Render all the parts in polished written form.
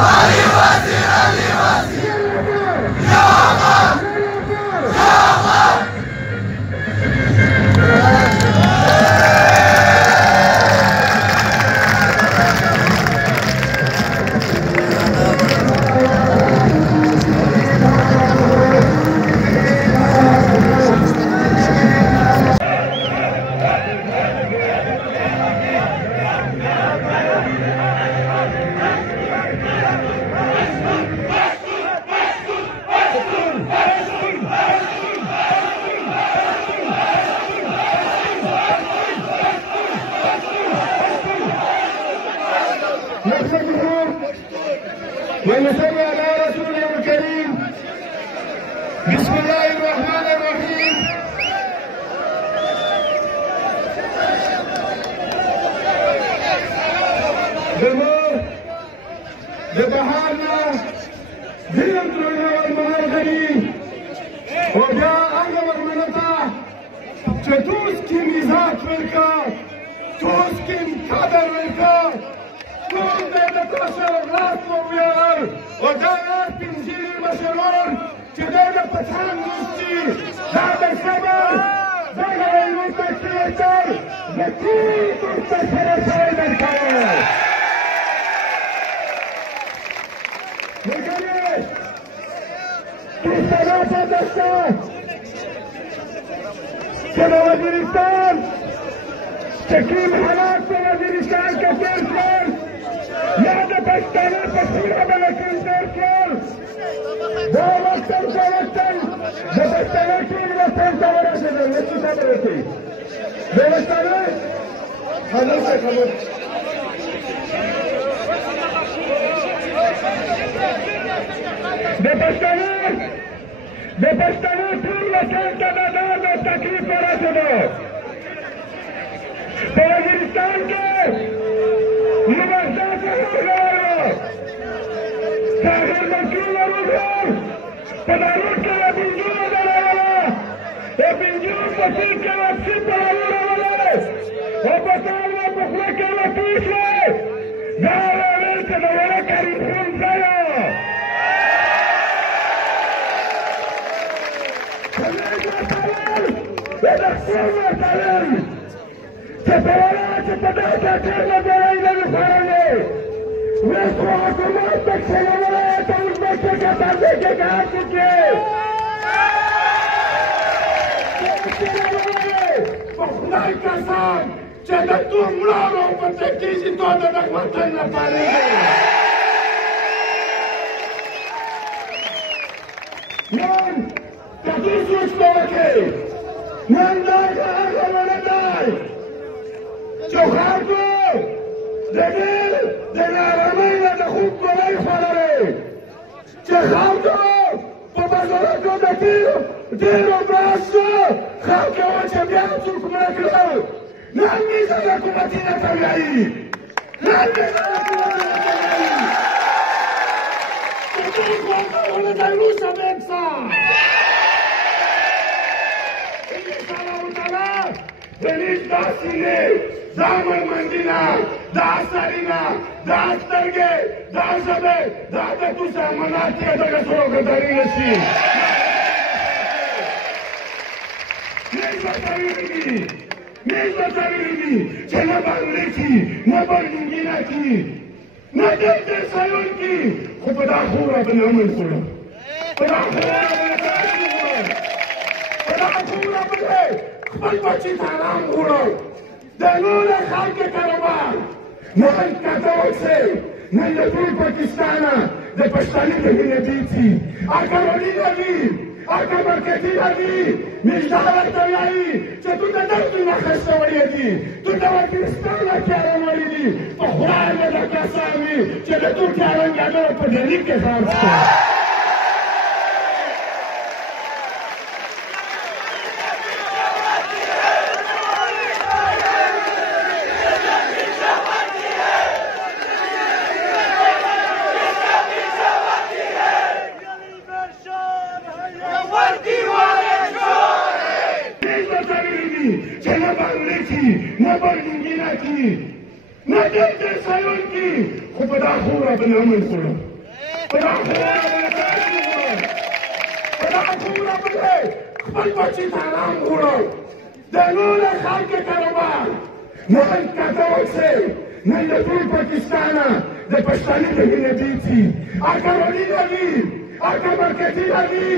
علي وزیر علي وزیر یا الله یا الله ونصلي على رسوله الكريم. بسم الله الرحمن الرحيم. ببهارنا دينتنا والمغربي وجاء أغلب المنطقة تتوس كم ميزات ملكا توس كم قدر ملكا كل ده تكسر راس وبيار ودارات تنزيل المشرون كده فتحان نفسي هذا السبب زي المتكتر ذكي تستشير سيد الكون مجلس ثلاثة دستات كده وزيرستان تكريم حالات وزيرستان كثير كثير يا ده پښتنو په ټوله بلکې درکړل دا وخت د پښتنو ټول وطن ته ورسېدل نو څه خبرې کوي د پښتنو هلته خبر د پښتنو ټول وطن ته د تکلیف ورسېدو په وزیرستان کې ساحر مكين ورجل فداروك يا بنجور دلالا يا بنجور بسيط يا بسيط دلالا وبطال وبخلك يا توشي دالا ليس دوالا كريم خمسايا خليك وطلال يدخل وطلال تتوالا تتداتا كرنا دلائنا بفرني nuestro acomodamiento excelente un coche que tarde que casi que Pohnai Kazan que de tu mlaro potekisi toda na kwartena palige Non kadisu stoke Non dai dai Choharko Degil de la ramena de خوب کنای خلاره چه خلقو با بزرگو ده دیرو براسو خلقو چه بیان سوک مکلو نمیزه حکومتی نتویایی نمیزه حکومتی نتویایی کدوم خلقو دایروسا بکسان اینی سلام تلا بلیش داسینه زامن مندینا دا سرینا دا سترگه دا زبه دا دتو سامناتی دغه سوګ داري نشي نیز بتاویږي چې نه باندې کی نه باندې نه کی نه دې سایون کی خو په دا خوره به نه مې کړو په دا خوره به خپل بچی تارام وړو د نور خلک کاروبار نن کاتول سي نن د ټول پاکستان د پښتني د هنديتي اګورینه وی اګورکتی دی مشدار ته یای چې تو ته درته نه خسته وړي دي تو ته پاکستان کې راوړي دي په خدای دې کسامي چې د ټول کارنګانو په دې کې خرڅ نه باندې کی نه باندې نه کی نه دې سایون خو په دا خوره به امن کړو په دا خوره به خپل بچي ته آرام وړو د نور خلک کاروبار نن کته اوسئ نن د ټول پاکستانه د پښتنې د وینې بیتي اکه ولیده وي اکه مرکزي وي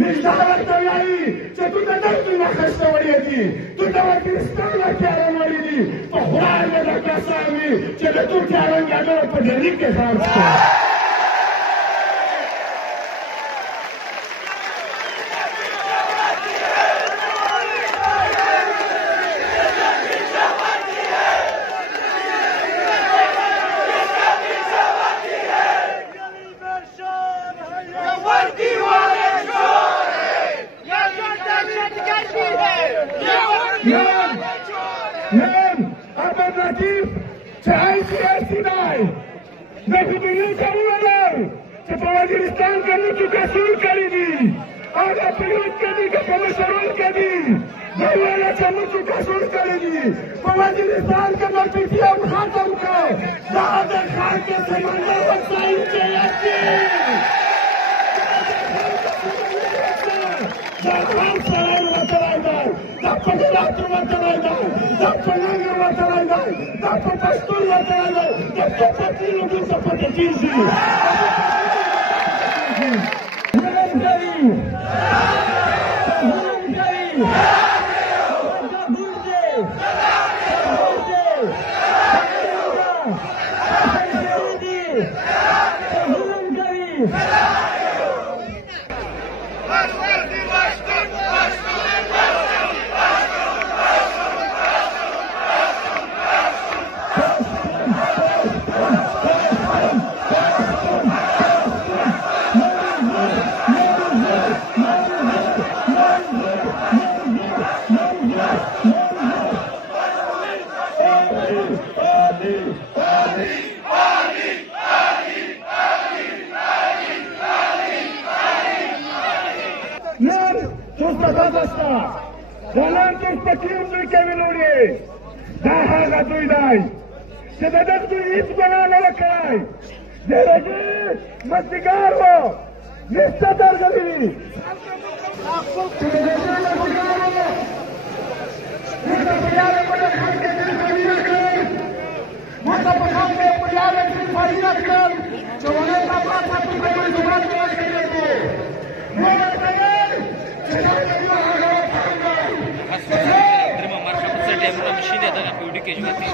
مقدار ورته وایي چې تو د دردو نه خسته وړی دي تو د وزیرستان نه تیاره وړی دي په خدای مې دا کسان وي چې د ترکي ارنګانو په ډهلي کې خرڅ کړي نن عبداللطیف چې ICIC دی د حکومت ته وویل چې په وزیرستان کې موږ کسور کړي دي هغه پیلوټ کې دي که په مشرون کې دي دا ویل چې موږ کسور کړي دي په وزیرستان کې به پي ټي ایم ختم کړو دا د خلک سمندر وسایل چې یادي دا خلک سره وتلی دی دا په ملت وتلی دی دا په ننګ وتلی دی دا په پښتون وتلی دی دا په پټیلو دلته پټه کېږي ظلم کوي ظلم کوي ظلم کوي ځوانان ټول فقیر دوی کوي لوړې دا هغه دوی دی چې د دغه دوی هېڅ ګناه نه وه کړی د روژې مازدیګر و نېسته درغلي وي چې د روژې مازدیګر و موږ په یاره په دې خلک کې فایده کړل موږ په خلک په یاره کې فایده کړل چې ولې تا پاته په کومه زمات کې وکړو موږ ورته ویل چې دا درېیمه مرحله په څه ډیمونه مشین دی دغه په ویډیو کې ژوند کې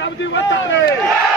Come to